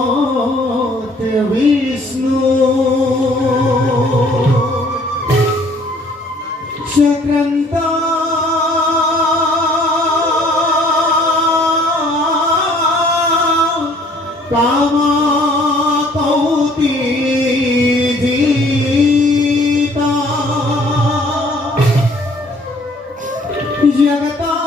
করতে বিষ্ণু চক্রান্ত কামা কৌতি জীতা জগতা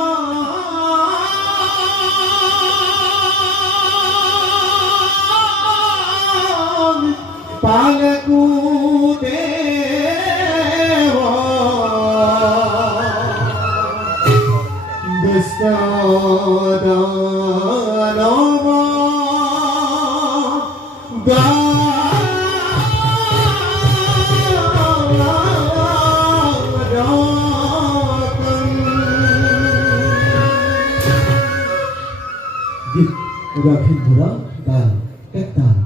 পালকু দেব বিশ্বদানব udah hiburan dan ketan.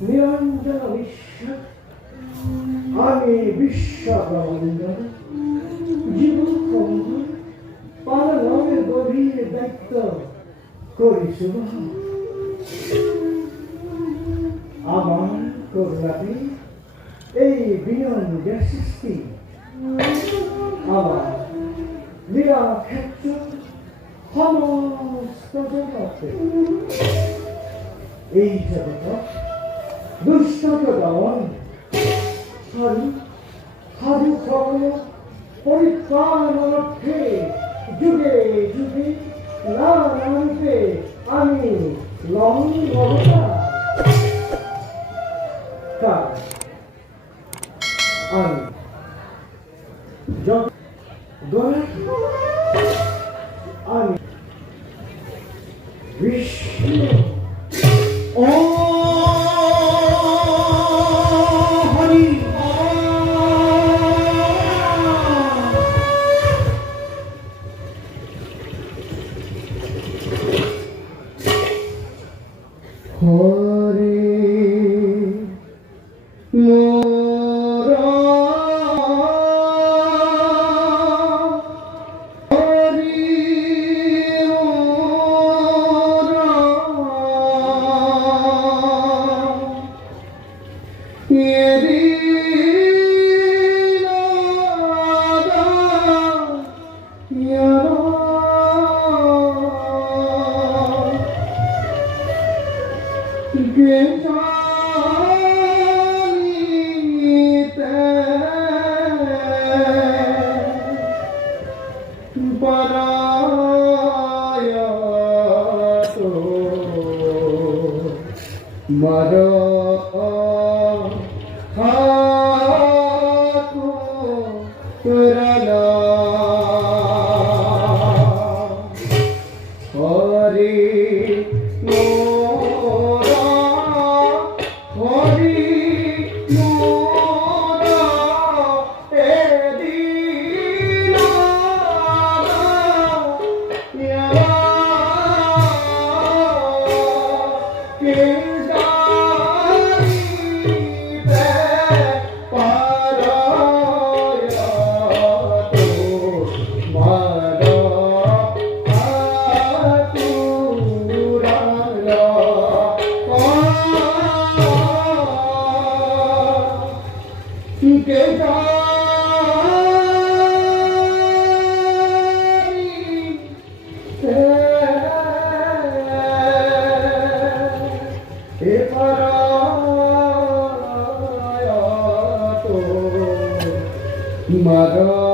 Niranjan विश्व আমি বিশ্বব্রহ্মাণ্ড জীবন পালনের গভীর দায়িত্ব করিছু আমার করুণাতে এই বিনন্দের সৃষ্টি আমার লীলা ক্ষেত্র সমস্ত জগতে এই জগৎ দুষ্ট জগন হারু হারু সকল পরিত্রাণ লক্ষ্যে যুগে যুগে নানারূপে আমি লঙ্ঘনতা আমি আমি বিষ্ণু ও হরি হরে মোর হরি মোর এরি নাদা ইয়ারা মর হরে মোরা হরি মোরা এদিনা ইয়ারা কে জানিতে পারায় তো মারা কে জানিতে এ পারায় তো মারা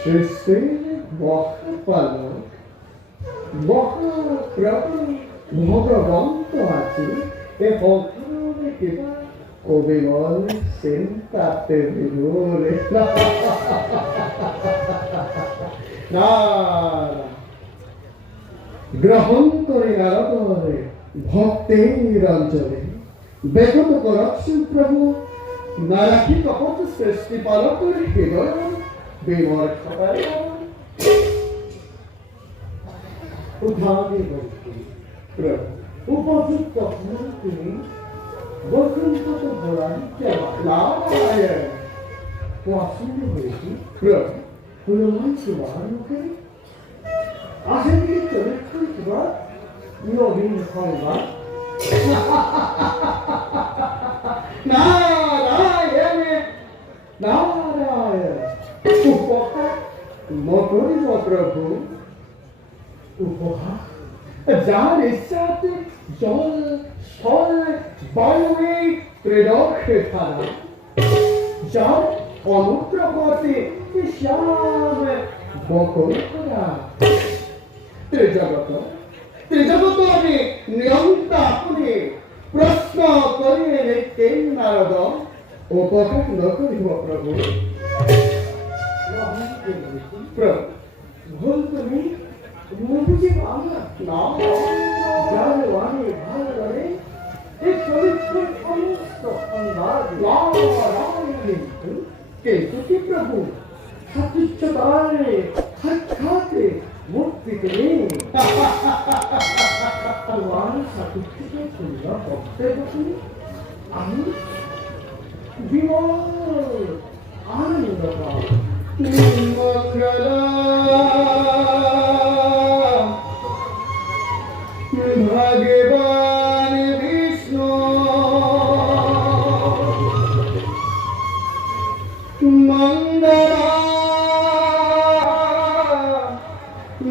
সৃষ্টি মহাপালক মহাপ্রভু ভগবন্ত আছে এ ভগবানের কৃপা কবি বলে চিন্তাতে বিভোরে না গ্রহণ করে নারদরে ভক্তের অঞ্চলে বেগত করছেন প্রভু নারাকি কপট সৃষ্টি পালকের হৃদয় বিমর খাতায় উদ্ধারে বলতে প্রভু উপযুক্ত তিনি বসন্ত তো বলানি নারায়ণ পছন্দ হয়েছি প্রভু হনুমান সুবাহর মুখে আসেন কি চরিত্র সুবাহ নবীন সংবাদ নারায়ণ নারায়ণ উপহার মকরিব প্রভু উপহার যার ইচ্ছাতে জল স্থল বায়ুয়ে ত্রিদক্ষে খানা যার অনুগ্র করতে শ্যাম বকর করা ত্রিজগত আমি নিয়ন্তা আপনি প্রশ্ন করিয়ে নিতেন নারদ উপহার ন করিব প্রভু প্রভু ভুল তুমি বুঝি বাংলা না যার ওয়ানে ভালো লাগে এই চরিত্রের সমস্ত আন্দাজ কিন্তু কি প্রভু সত্যিচ্ছতায় সাক্ষাতে মুক্তিতে নেই তোমার সাক্ষিত শুনলা ভক্তে বসে আমি বিমল আনন্দ পাই ভগবান বিষ্ণু মঙ্গলা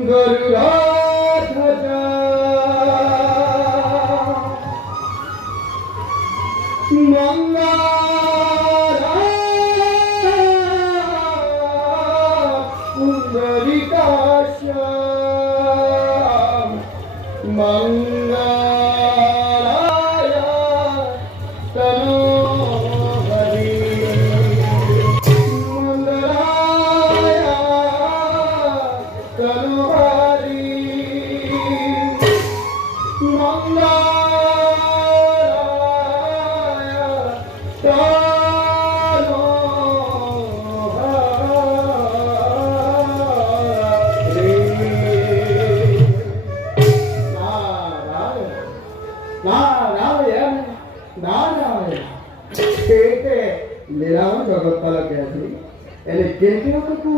গরুড়ধ্বজা মঙ্গলা পুণ্ডরিকাক্ষ মঙ্গলায় তনোহরি মঙ্গলায় তনোহরি মঙ্গলায় লীলাও জগৎপাল কেছি এনে কেন্দ্রକୁ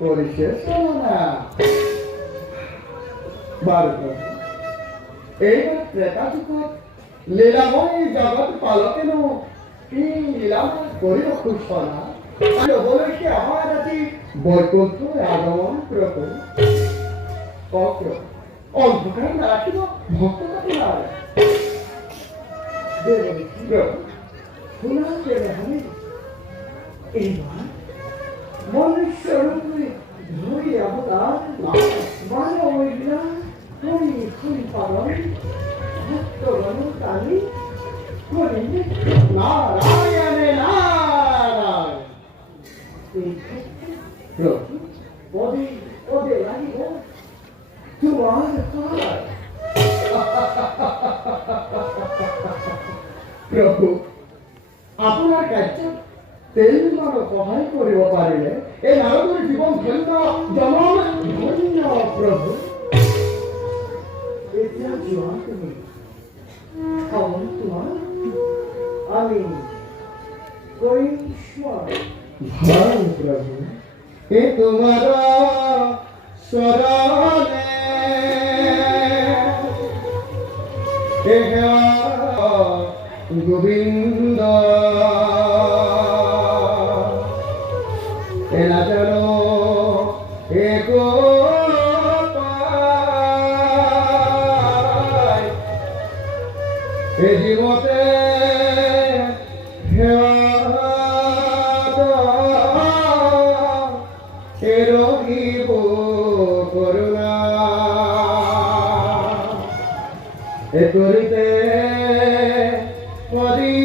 পরিশেষ না ভারত এইবার ত্রেতাযুগ লীলাময় জগৎ পালকেন কি লীলাময় করিল খুশনা বলে কি আমার আছি বৈকুণ্ঠ আগমন প্রভু কক্র অন্ধকার রাখিব ভক্ত কাটিলার শোনা চেয়ে আমি এইবার মনুষ্যরূপে ধরি অবতার মানব মহিলা করি খুলি পালন ভক্তগণ তালি করি নারায়ণে নারায়ণ এই ক্ষেত্রে প্রভু পদে পদে লাগিব তোমার কাজ প্রভু আপনার কাছে তেলমান সহায় করিব পারিলে এই নারদের জীবন ধন্য জনম ধন্য প্রভু এটা জোয়া তুমি খাওয়ান তোমার আমি করিশ্বর ভাই প্রভু এ তোমার শরণে গোবিন্দ এনা যেন এক এ জীবতে রহিব করুণা এ করিতে করি